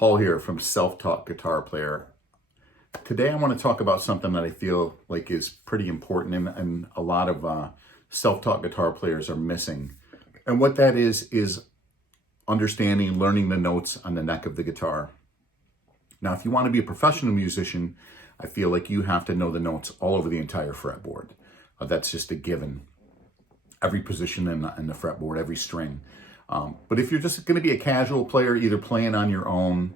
Paul here from Self-Taught Guitar Player. Today I want to talk about something that I feel like is pretty important and a lot of self-taught guitar players are missing. And what that is understanding, learning the notes on the neck of the guitar. Now, if you want to be a professional musician, I feel like you have to know the notes all over the entire fretboard. That's just a given. Every position in the fretboard, every string. But if you're just going to be a casual player, either playing on your own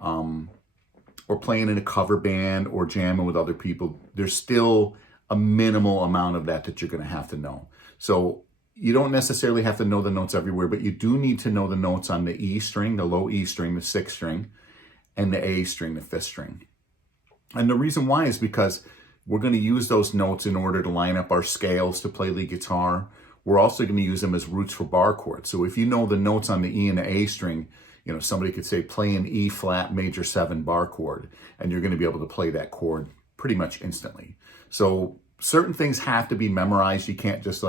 or playing in a cover band or jamming with other people, there's still a minimal amount of that you're going to have to know. So you don't necessarily have to know the notes everywhere, but you do need to know the notes on the E string, the low E string, the 6th string, and the A string, the 5th string. And the reason why is because we're going to use those notes in order to line up our scales to play lead guitar. We're also going to use them as roots for bar chords. So if you know the notes on the E and the A string, somebody could say play an E flat major 7 bar chord, and you're going to be able to play that chord pretty much instantly. So certain things have to be memorized. You can't just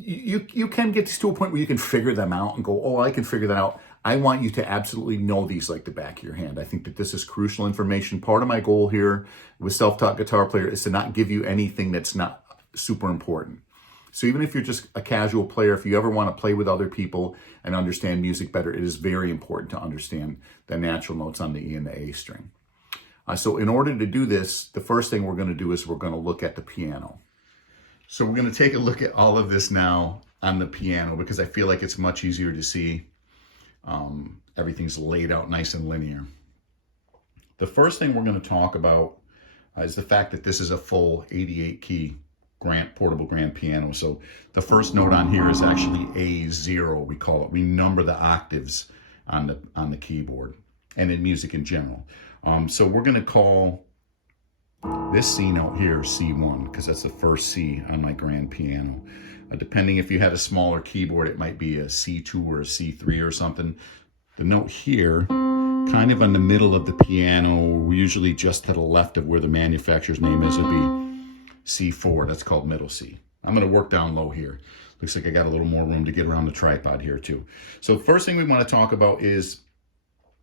you can get to a point where you can figure them out and go, oh, I can figure that out. I want you to absolutely know these like the back of your hand. I think that this is crucial information. Part of my goal here with Self-Taught Guitar Player is to not give you anything that's not super important. So even if you're just a casual player, if you ever want to play with other people and understand music better, it is very important to understand the natural notes on the E and the A string. So in order to do this, the first thing we're going to do is we're going to look at the piano. So we're going to take a look at all of this now on the piano because I feel like it's much easier to see. Everything's laid out nice and linear. The first thing we're going to talk about is the fact that this is a full 88 key portable grand piano. So the first note on here is actually A0, we call it. We number the octaves on the keyboard and in music in general. So we're going to call this C note here C1 because that's the first C on my grand piano. Depending if you had a smaller keyboard, it might be a C2 or a C3 or something. The note here, kind of in the middle of the piano, usually just to the left of where the manufacturer's name is, would be C4. That's called middle C. I'm going to work down low here. Looks like I got a little more room to get around the tripod here too. So first thing we want to talk about is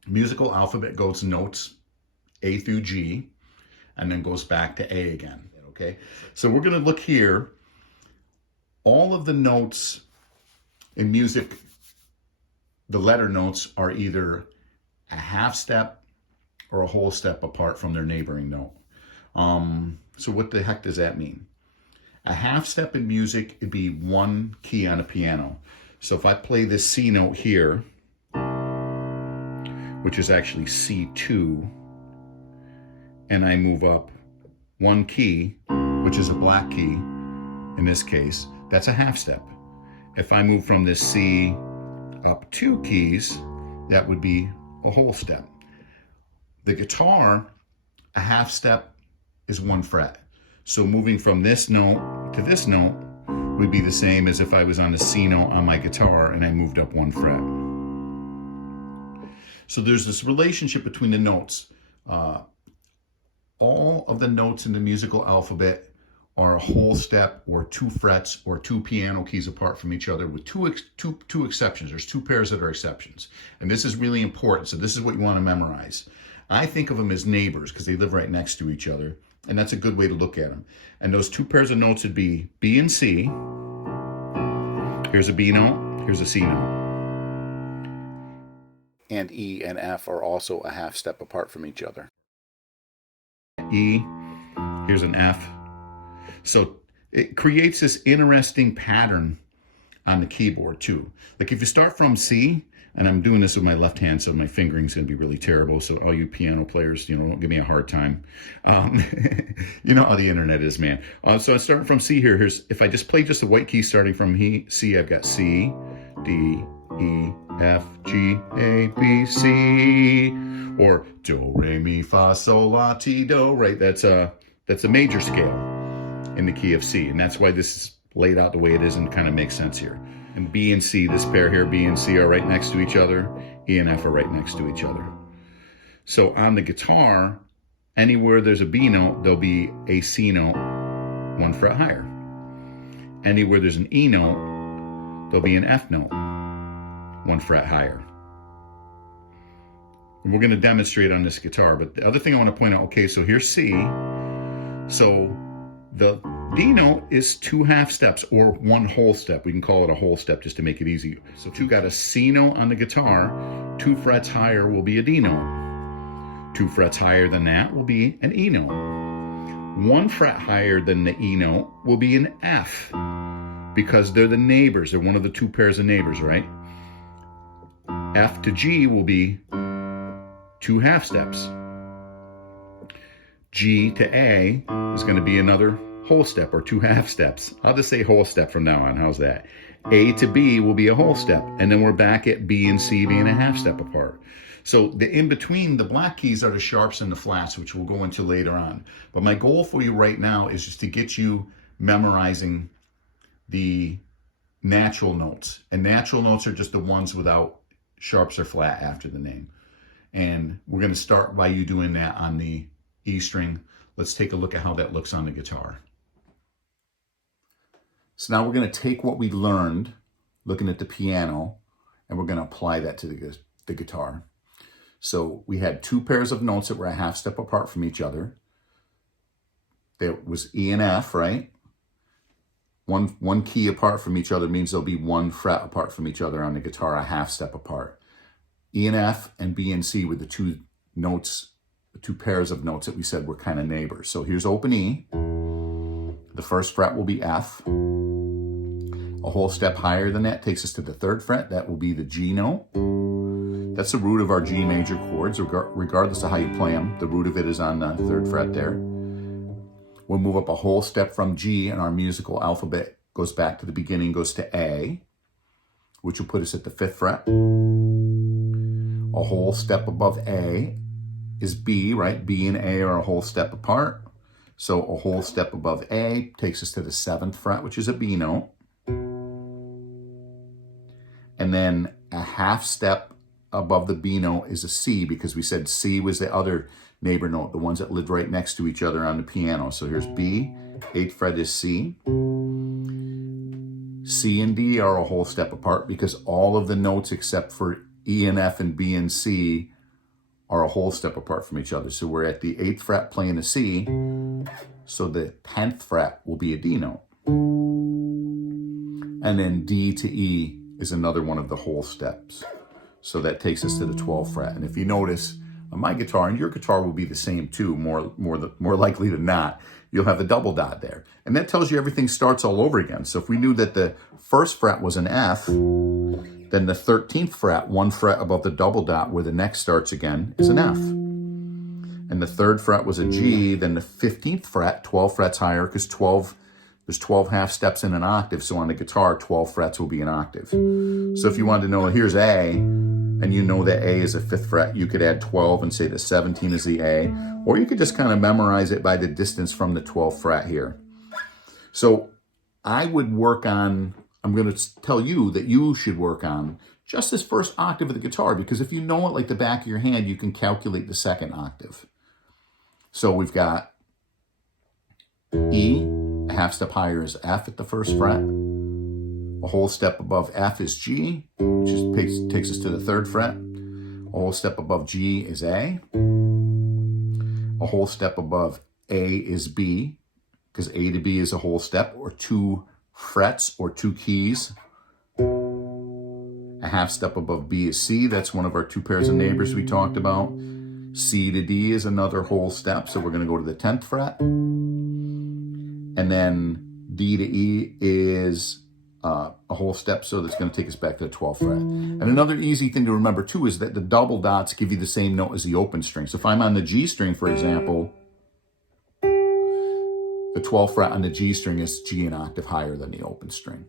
musical alphabet goes notes A through G and then goes back to A again. Okay, so we're going to look here. All of the notes in music, the letter notes are either a half step or a whole step apart from their neighboring note. So what the heck does that mean? A half step in music would be one key on a piano. So if I play this C note here, which is actually C2, and I move up one key, which is a black key in this case, that's a half step. If I move from this C up 2 keys, that would be a whole step. The guitar, a half step is 1 fret. So moving from this note to this note would be the same as if I was on the C note on my guitar and I moved up 1 fret. So there's this relationship between the notes. All of the notes in the musical alphabet are a whole step or 2 frets or 2 piano keys apart from each other with two exceptions. There's 2 pairs that are exceptions. And this is really important. So this is what you want to memorize. I think of them as neighbors because they live right next to each other. And that's a good way to look at them. And those 2 pairs of notes would be B and C. Here's a B note, here's a C note. And E and F are also a half step apart from each other. E, here's an F. So it creates this interesting pattern on the keyboard too. Like if you start from C, and I'm doing this with my left hand, so my fingering's going to be really terrible. So all you piano players, don't give me a hard time. You know how the internet is, man. So I'm starting from C here. If I just play just the white key starting from C, I've got C, D, E, F, G, A, B, C, or Do, Re, Mi, Fa, Sol, La, Ti, Do, right? That's a major scale in the key of C, and that's why this is laid out the way it is and kind of makes sense here. And B and C, this pair here, B and C are right next to each other. E and F are right next to each other. So on the guitar, anywhere there's a B note, there'll be a C note 1 fret higher. Anywhere there's an E note, there'll be an F note 1 fret higher. And we're going to demonstrate on this guitar. But the other thing I want to point out, okay, so here's C. So the D note is 2 half steps or 1 whole step. We can call it a whole step just to make it easy. So if you got a C note on the guitar, 2 frets higher will be a D note. 2 frets higher than that will be an E note. 1 fret higher than the E note will be an F, because they're the neighbors. They're one of the 2 pairs of neighbors, right? F to G will be 2 half steps. G to A is going to be another whole step or 2 half steps. I'll just say whole step from now on. How's that? A to B will be a whole step. And then we're back at B and C being a half step apart. So the in between, the black keys are the sharps and the flats, which we'll go into later on. But my goal for you right now is just to get you memorizing the natural notes. And natural notes are just the ones without sharps or flat after the name. And we're going to start by you doing that on the E string. Let's take a look at how that looks on the guitar. So now we're going to take what we learned looking at the piano and we're going to apply that to the guitar. So we had 2 pairs of notes that were a half step apart from each other. There was E and F, right? One key apart from each other means there'll be 1 fret apart from each other on the guitar, a half step apart. E and F and B and C were the 2 notes, the 2 pairs of notes that we said were kind of neighbors. So here's open E. The first fret will be F. A whole step higher than that takes us to the 3rd fret. That will be the G note. That's the root of our G major chords, regardless of how you play them. The root of it is on the 3rd fret there. We'll move up a whole step from G, and our musical alphabet goes back to the beginning, goes to A, which will put us at the 5th fret. A whole step above A is B, right? B and A are a whole step apart. So a whole step above A takes us to the 7th fret, which is a B note. And then a half step above the B note is a C, because we said C was the other neighbor note, the ones that lived right next to each other on the piano. So here's B, 8th fret is C. C and D are a whole step apart because all of the notes except for E and F and B and C are a whole step apart from each other. So we're at the 8th fret playing a C, so the 10th fret will be a D note. And then D to E is another one of the whole steps. So that takes us to the 12th fret. And if you notice on my guitar, and your guitar will be the same too, more likely than not, you'll have the double dot there. And that tells you everything starts all over again. So if we knew that the 1st fret was an F, then the 13th fret, 1 fret above the double dot where the neck starts again, is an F. And the 3rd fret was a G, then the 15th fret, 12 frets higher, because there's 12 half steps in an octave, so on the guitar, 12 frets will be an octave. So if you wanted to know, here's A, and you know that A is a 5th fret, you could add 12 and say the 17 is the A, or you could just kind of memorize it by the distance from the 12th fret here. So I would work on, I'm going to tell you that you should work on just this first octave of the guitar, because if you know it like the back of your hand, you can calculate the 2nd octave. So we've got E, a half step higher is F at the 1st fret. A whole step above F is G, which takes us to the 3rd fret. A whole step above G is A. A whole step above A is B, because A to B is a whole step, or 2 frets, or 2 keys. A half step above B is C. That's one of our 2 pairs of neighbors we talked about. C to D is another whole step, so we're going to go to the 10th fret. And then D to E is a whole step, so that's going to take us back to the 12th fret. And another easy thing to remember too is that the double dots give you the same note as the open string. So if I'm on the G string, for example, the 12th fret on the G string is G an octave higher than the open string.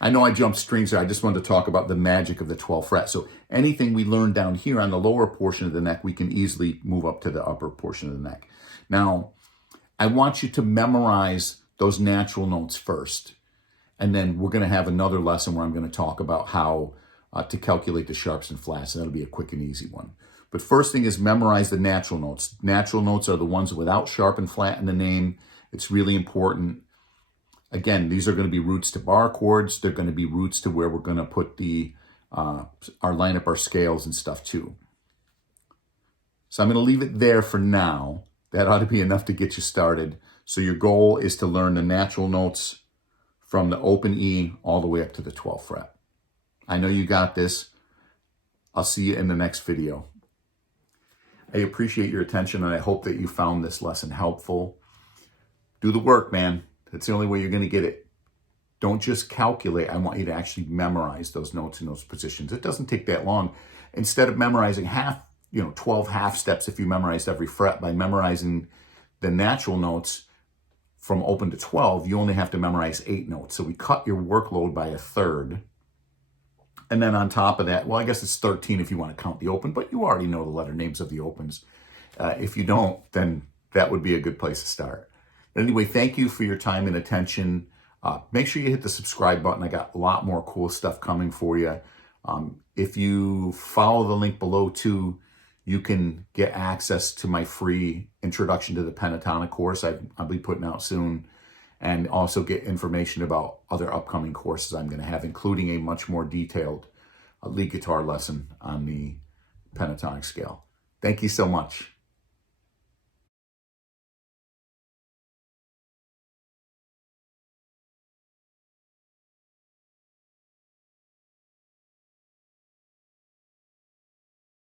I know I jumped strings there. I just wanted to talk about the magic of the 12th fret. So anything we learn down here on the lower portion of the neck, we can easily move up to the upper portion of the neck. Now, I want you to memorize those natural notes first. And then we're going to have another lesson where I'm going to talk about how to calculate the sharps and flats. And that'll be a quick and easy one. But first thing is memorize the natural notes. Natural notes are the ones without sharp and flat in the name. It's really important. Again, these are going to be roots to bar chords. They're going to be roots to where we're going to put line up our scales and stuff too. So I'm going to leave it there for now. That ought to be enough to get you started. So your goal is to learn the natural notes from the open E all the way up to the 12th fret. I know you got this. I'll see you in the next video. I appreciate your attention, and I hope that you found this lesson helpful. Do the work, man. That's the only way you're going to get it. Don't just calculate. I want you to actually memorize those notes in those positions. It doesn't take that long. Instead of memorizing 12 half steps if you memorized every fret, by memorizing the natural notes from open to 12, you only have to memorize 8 notes. So we cut your workload by 1/3. And then on top of that, well, I guess it's 13 if you want to count the open, but you already know the letter names of the opens. If you don't, then that would be a good place to start. But anyway, thank you for your time and attention. Make sure you hit the subscribe button. I got a lot more cool stuff coming for you. If you follow the link below too, you can get access to my free Introduction to the Pentatonic course I'll be putting out soon, and also get information about other upcoming courses I'm going to have, including a much more detailed lead guitar lesson on the pentatonic scale. Thank you so much.